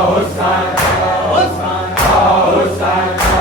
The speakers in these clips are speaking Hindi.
Hosanna, Hosanna, Hosanna.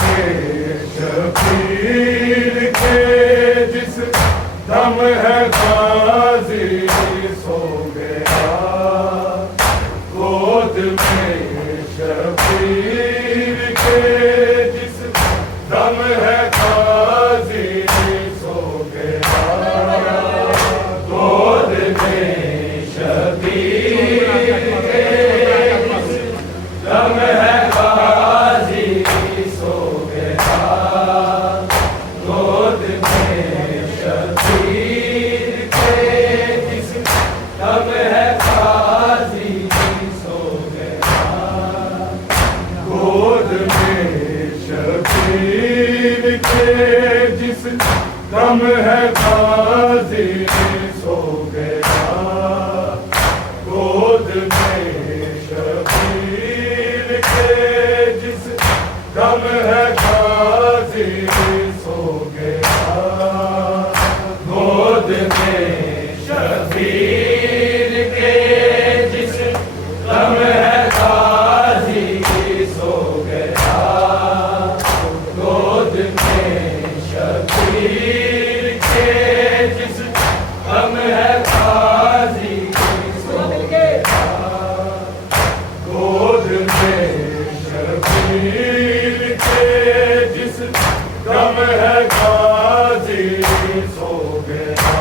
के शबीर के जिस दम है गाजी सो गया गोद में शबीर के जिस दम है गाजी सो गया गोद में शबीर के जिस दम है गाजी सो गया गोद में शबीर के जिस दम है गाजी सो गया गोद में शबीर के जिस दम है गाजी सो गया गोद में शबीर के जिस दम है गाजी सो गया गोद में शबीर के जिस दम है गाजी सो गया गोद में शबीर के जिस दम है गाजी सो गया गोद में शबीर के जिस दम है गाजी सो गया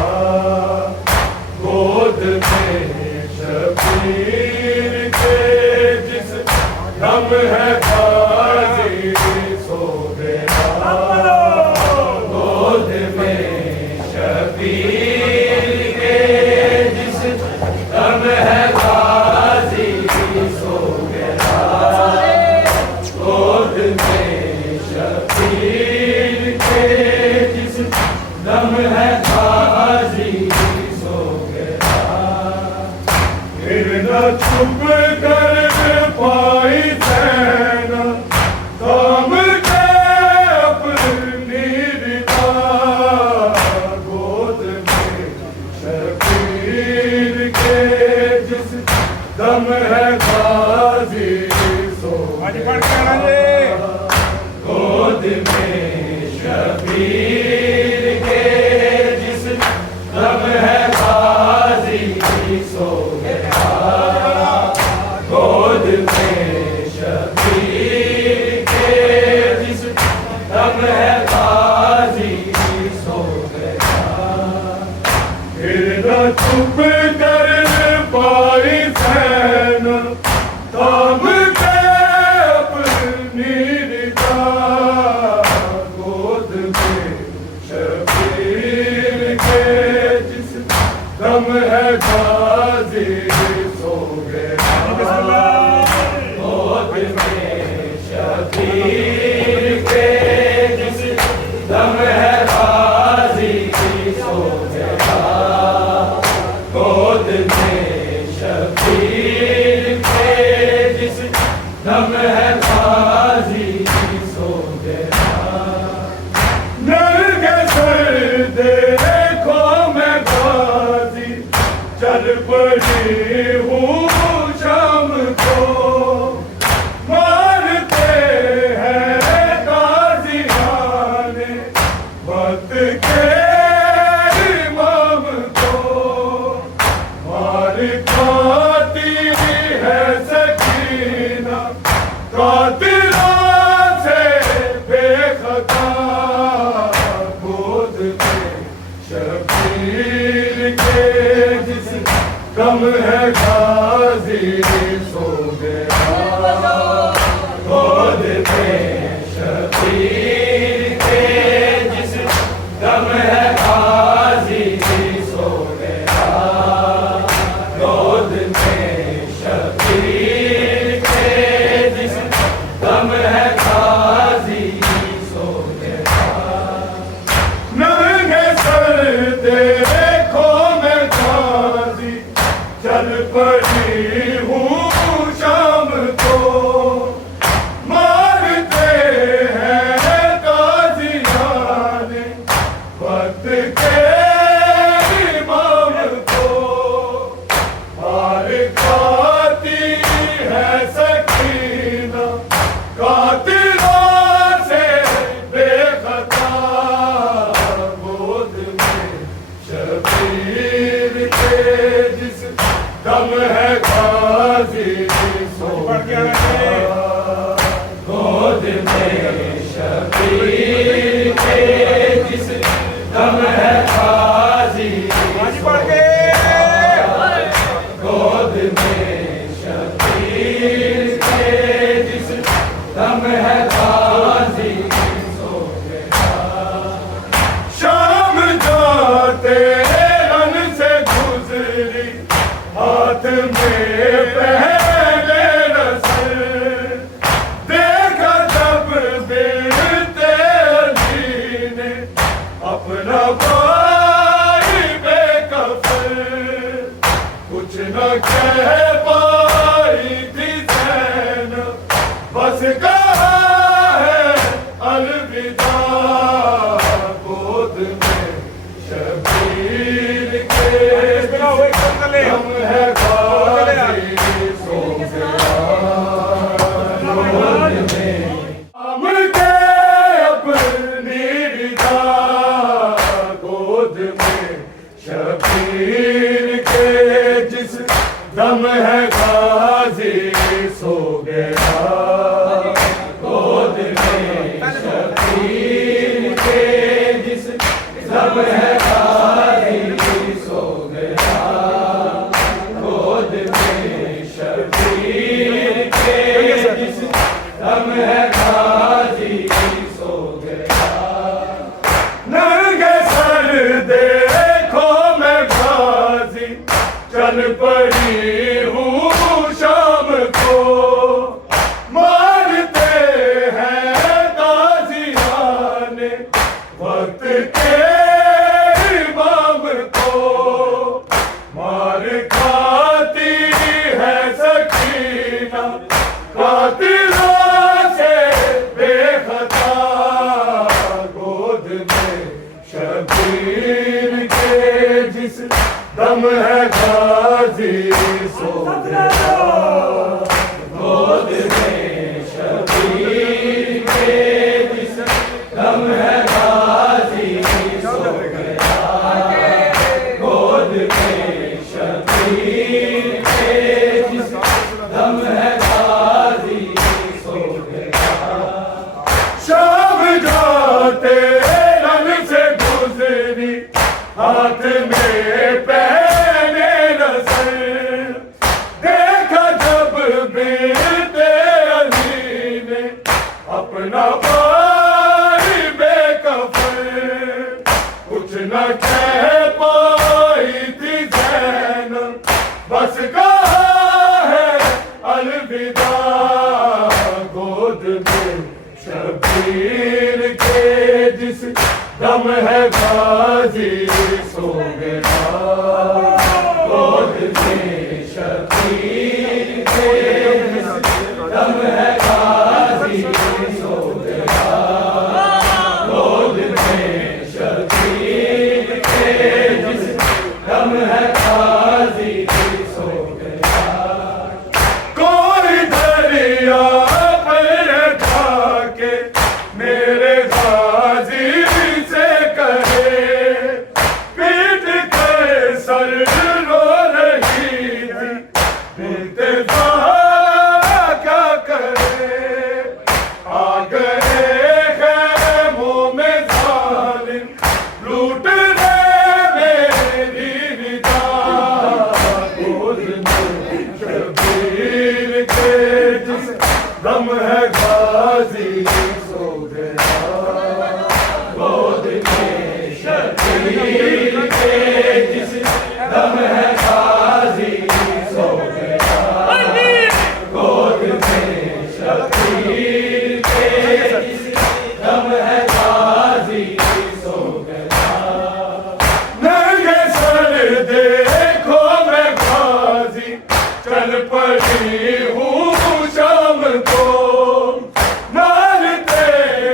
गोद में शबीर के जिस दम है गाजी सो गया गोद में शबीर के जिस दम है गाजी सो गया गोद में शबीर के जिस दम है गाजी सो गया फिर न चुप कर पाई सेना काम के अपनी रिदा गोद में शबीर के जिस दम है गाजी सो गया गोद में शबीर के जिस दम है गाजी सो गया गोद में शबीर के जिस दम है गाजी सो गया फिर न चुप कर पाई सेना थाम के अपनी रिदा गोद में शबीर के जिस दम है गाजी सो गया गोद में शबीर के जिस दम है गाजी सो गया गोद में शबीर के जिस दम है गाजी सो गया नंगे सर देखो मैं गाजी चल पड़ी हूँ शाम को मारते हैं गाजी आने वक्त के इमाम को मार खाती है सकीना कातिलों से बेखता गोद में शबीर के जिस दम है गाजी सो गया गोद में शबीर के जिस दम है गाजी सो गया गोद में शबीर के जिस दम है गाजी सो गया नंगे सर देखो मैं गाजी चल पड़ी शबीर के जिस दम है गाजी गोद में शबीर के जिस दम है गाजी सो गया। शाम जाते रन से गुजरी हाथ में पहले रसल देखा जब बेटे अली ने अपना भाई बेकफर कुछ न कह पाई थी ज़ैनब बस कहा है अलविदा गोद में शबीर के हम है गाजी सो गया। गोद में हम के अपनी रिदा गोद में शबीर के जिस दम है गाजी सो गया। गोद में शबीर के जिस दम है गाजी सो गया। गोद में शबीर के जिस दम है गाजी सो गया। नंगे सर देखो मैं गाजी चल पड़ी हूँ शाम को मारते हैं गाजियाने वक्त के इमाम को मार खाती है सकीना कातिलों से बेखता गोद में शबीर के जिस दम है गाजी सो गया। गोद में शबीर के जिस दम है गाजी सो गया। गोद में शबीर के जिस दम है गाजी सो गया। शाम जाते रन से गुजरी हाथ में पहने रसल देखा जब बेटे अली ने अपना भाई बेकफर कुछ न कह पाई थी ज़ैनब बस कहा है अलविदा गोद में शबीर के जिस दम है गाजी सो गया। गोद में शबीर के जिस दम है गाजी सो गया। गोद में शबीर के जिस दम है गाजी सो गया। कोई दरिया पर जाके मेरे गाजी से कहे पीट कर सर रो रही थी बीते क्या करे आ गए खैमों में जालिम लूटने मेरी निदा गोद में शबीर के जिस दम है गाजी सो गया। गोद में शबीर के जिस दम है गाजी सो गया। गोद में शबीर के जिस दम है गाजी सो गया। नंगे सर देखो मैं गाजी चल पड़ी हूँ शाम को मारते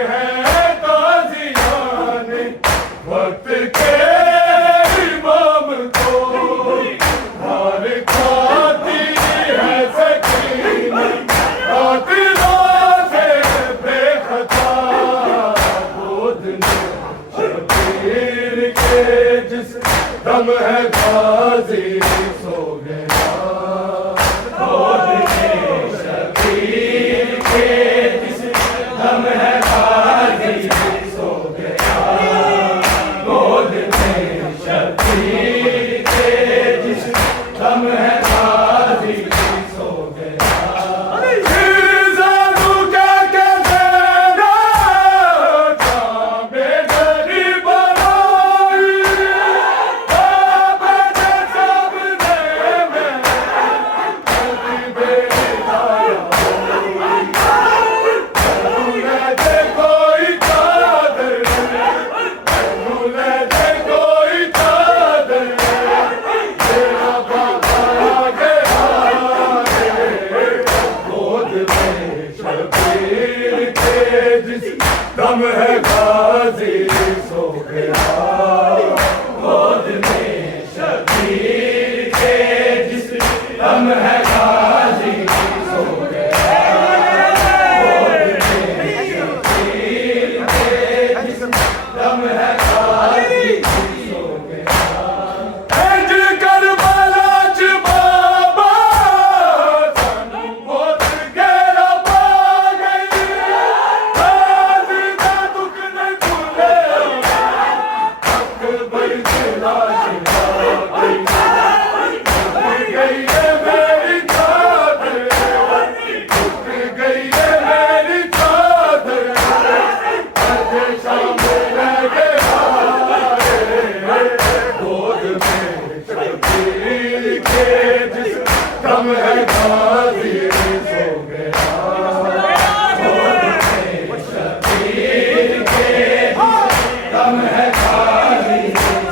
हैं गाजियाने वक्त के इमाम को मार खाती है सकीना कातिलों से बेखता गोद में शबीर के जिस दम है गाजी सो गया। गोद में शबीर के जिस दम है गाजी दम है गाजी सो गया गोद में शबीर के जिस दम है गाजी सो गया गोद में शबीर के जिस दम है गाजी सो गया इंज करबला च बाबा सानू मौत गैरा पा गई गाजी दा दुख न भूले अकबर की लाश आ गई गई है मेरी चादर टूट गई है मेरी चादर आज शाम लगे गोद में शबीर के जिस दम है गाजी सो गया गोद में शबीर के जिस दम है गाजी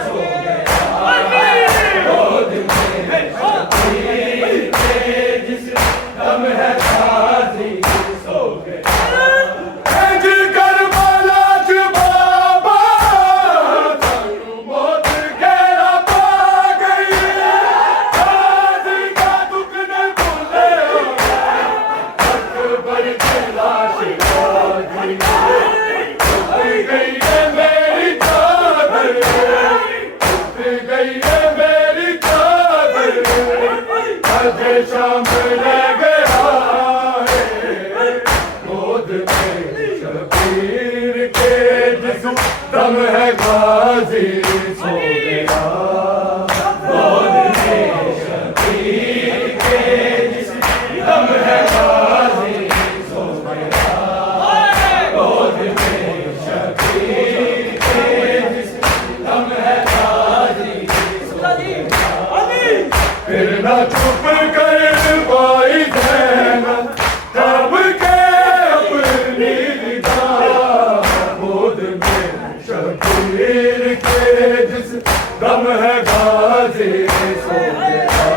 सो गया गोद में शबीर के जिस दम है गाजी सो गया इंज करबला च बाबा सानू मौत गैरा पा गई गाजी का दुख न भूले अकबर की लाश आ गई टूट गई है मेरी चादर टूट गई है मेरी चादर आज शाम लगे गोद में शबीर के जिस दम है गाजी सो गया गोद में शबीर के जिस दम है गाजी सो गया गोद में शबीर के जिस दम है गाजी सो गया फिर ना चुप कर पाई देना जब के अपनी रिदा गोद में शबीर के जिस दम है गाजी सो गया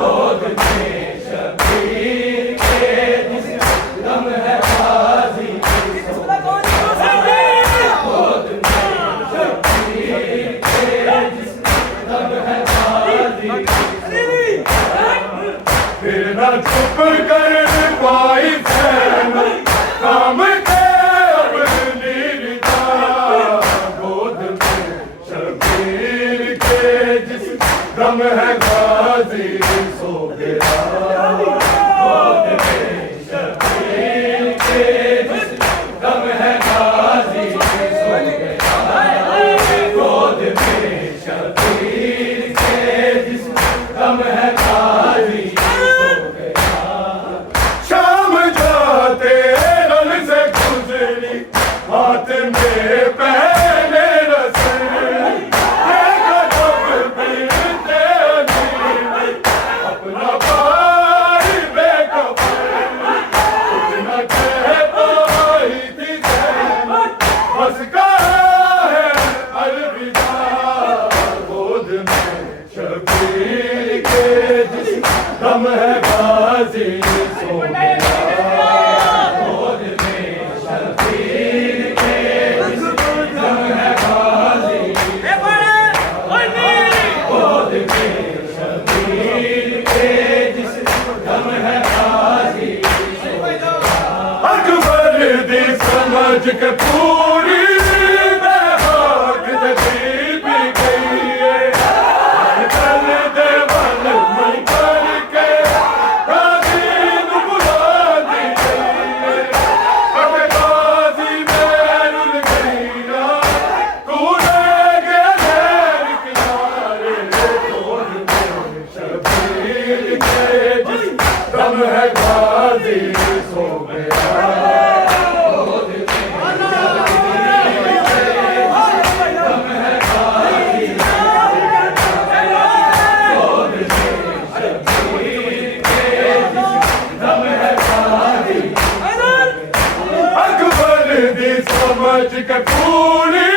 गोद में शबीर के जिस दम है गाजी सो गया गोद में शबीर के जिस दम है गाजी फिर ना चुप कर पाई देना काम के अपनी रिदा गोद में शबीर के जिस दम है गाजी सो गया गोद में शबीर के जिस दम है गाजी सो गया गोद में शबीर के जिस दम है गाजी सो गया शाम जाते रन से गुजरी हाथ में पहले रस्म देखा जब फिरते अमीर अपना भाई बेकफर कुछ न कह पाई थी ज़ैनब बस कहा है अलविदा गोद में शबीर के जिस दम है गाजी सो गया गोद में शबीर के जिस दम है गाजी गोद में शबीर के जिस दम है गाजी अकबर दी समझ के पूरी बेहाक जदीब गई है चल दे बल मन करके गाजी नु बुला दी गई है अब गाजी मैरुल गईया तू रह गया नहर किनारे गोद में शबीर के जिस दम है गाजी सो गया गोद में शबीर के दम है गाजी गोद में शबीर के जिस दम है गाजी अकबर दी समझ के पूरी